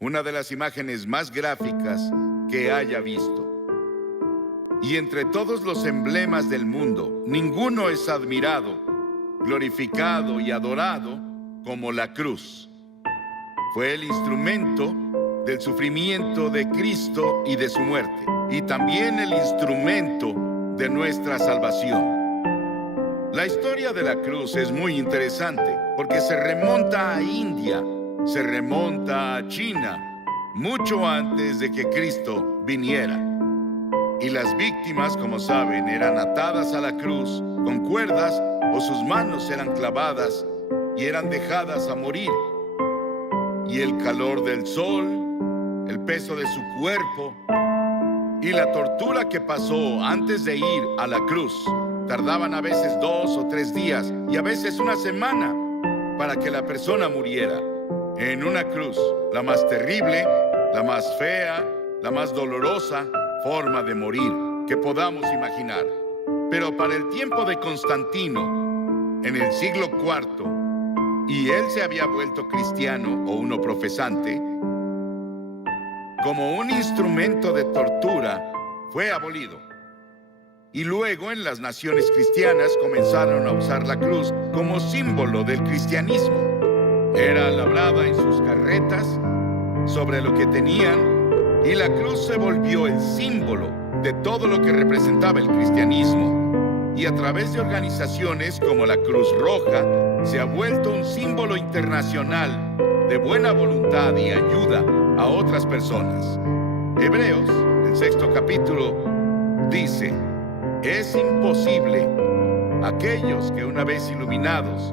una de las imágenes más gráficas que haya visto. Y entre todos los emblemas del mundo, ninguno es admirado, glorificado y adorado como la cruz. Fue el instrumento del sufrimiento de Cristo y de su muerte, y también el instrumento de nuestra salvación. La historia de la cruz es muy interesante porque se remonta a India, se remonta a China, mucho antes de que Cristo viniera. Y las víctimas, como saben, eran atadas a la cruz con cuerdas o sus manos eran clavadas y eran dejadas a morir. Y el calor del sol, el peso de su cuerpo y la tortura que pasó antes de ir a la cruz tardaban a veces 2 o 3 días y a veces una semana para que la persona muriera en una cruz, la más terrible, la más fea, la más dolorosa forma de morir que podamos imaginar. Pero para el tiempo de Constantino, en el siglo IV, y él se había vuelto cristiano o uno profesante, como un instrumento de tortura, fue abolido. Y luego en las naciones cristianas comenzaron a usar la cruz como símbolo del cristianismo. Era labrada en sus carretas, sobre lo que tenían, y la cruz se volvió el símbolo de todo lo que representaba el cristianismo. Y a través de organizaciones como la Cruz Roja, se ha vuelto un símbolo internacional de buena voluntad y ayuda a otras personas. Hebreos, el 6º capítulo, dice: es imposible aquellos que una vez iluminados,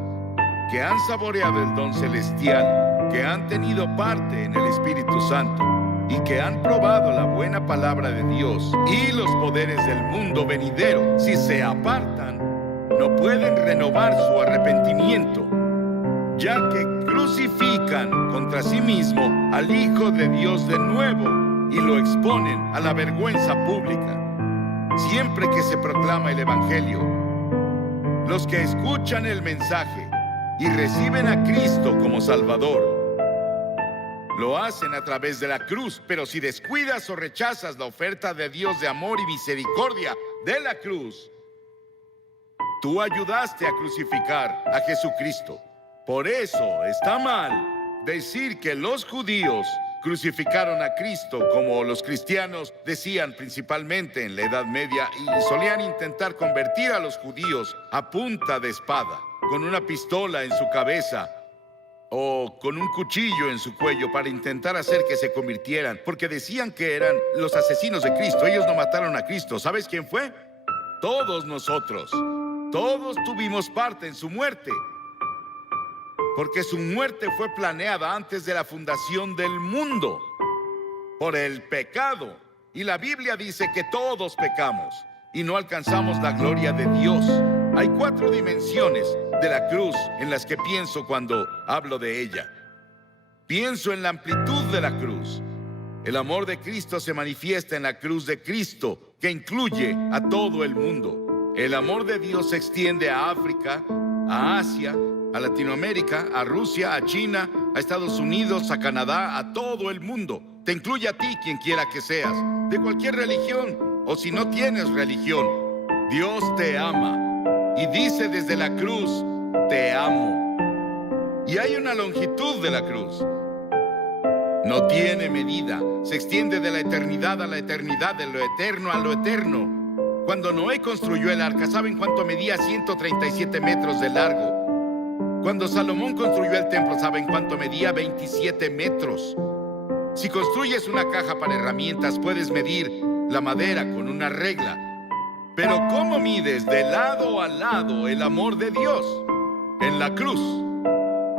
que han saboreado el don celestial, que han tenido parte en el Espíritu Santo y que han probado la buena palabra de Dios y los poderes del mundo venidero, si se apartan, no pueden renovar su arrepentimiento, ya que crucifican contra sí mismo al Hijo de Dios de nuevo y lo exponen a la vergüenza pública. Siempre que se proclama el Evangelio, los que escuchan el mensaje y reciben a Cristo como Salvador, lo hacen a través de la cruz. Pero si descuidas o rechazas la oferta de Dios de amor y misericordia de la cruz, tú ayudaste a crucificar a Jesucristo. Por eso está mal decir que los judíos crucificaron a Cristo, como los cristianos decían principalmente en la Edad Media, y solían intentar convertir a los judíos a punta de espada, con una pistola en su cabeza o con un cuchillo en su cuello para intentar hacer que se convirtieran, porque decían que eran los asesinos de Cristo. Ellos no mataron a Cristo. ¿Sabes quién fue? Todos nosotros. Todos tuvimos parte en su muerte, porque su muerte fue planeada antes de la fundación del mundo por el pecado. Y la Biblia dice que todos pecamos y no alcanzamos la gloria de Dios. Hay 4 dimensiones de la cruz en las que pienso cuando hablo de ella. Pienso en la amplitud de la cruz. El amor de Cristo se manifiesta en la cruz de Cristo, que incluye a todo el mundo. El amor de Dios se extiende a África, a Asia, a Latinoamérica, a Rusia, a China, a Estados Unidos, a Canadá, a todo el mundo. Te incluye a ti, quien quiera que seas, de cualquier religión, o si no tienes religión. Dios te ama y dice desde la cruz: te amo. Y hay una longitud de la cruz. No tiene medida. Se extiende de la eternidad a la eternidad, de lo eterno a lo eterno. Cuando Noé construyó el arca, ¿saben cuánto medía? 137 metros de largo. Cuando Salomón construyó el templo, ¿saben cuánto medía? 27 metros. Si construyes una caja para herramientas, puedes medir la madera con una regla. Pero ¿cómo mides de lado a lado el amor de Dios? En la cruz.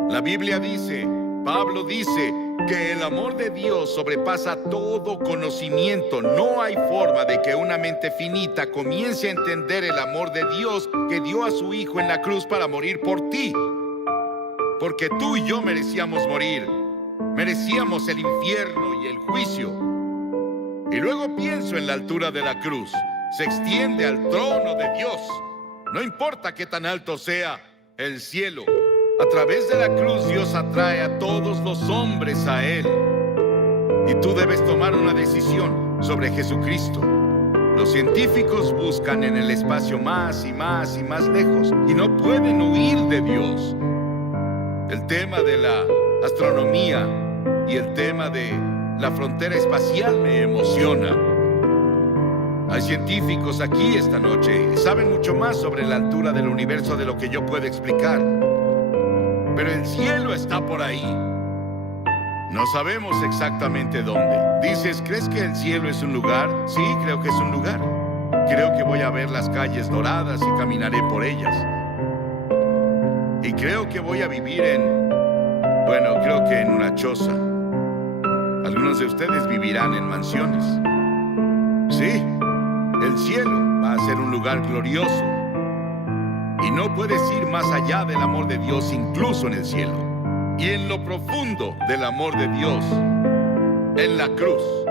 La Biblia dice, Pablo dice, que el amor de Dios sobrepasa todo conocimiento. No hay forma de que una mente finita comience a entender el amor de Dios que dio a su Hijo en la cruz para morir por ti. Porque tú y yo merecíamos morir. Merecíamos el infierno y el juicio. Y luego pienso en la altura de la cruz. Se extiende al trono de Dios. No importa qué tan alto sea el cielo. A través de la cruz Dios atrae a todos los hombres a Él. Y tú debes tomar una decisión sobre Jesucristo. Los científicos buscan en el espacio más y más y más lejos y no pueden huir de Dios. El tema de la astronomía y el tema de la frontera espacial me emociona. Hay científicos aquí esta noche y saben mucho más sobre la altura del universo de lo que yo puedo explicar. Pero el cielo está por ahí. No sabemos exactamente dónde. Dices, ¿crees que el cielo es un lugar? Sí, creo que es un lugar. Creo que voy a ver las calles doradas y caminaré por ellas. Y creo que voy a vivir creo que en una choza. Algunos de ustedes vivirán en mansiones. Sí, el cielo va a ser un lugar glorioso. Y no puedes ir más allá del amor de Dios, incluso en el cielo. Y en lo profundo del amor de Dios, en la cruz.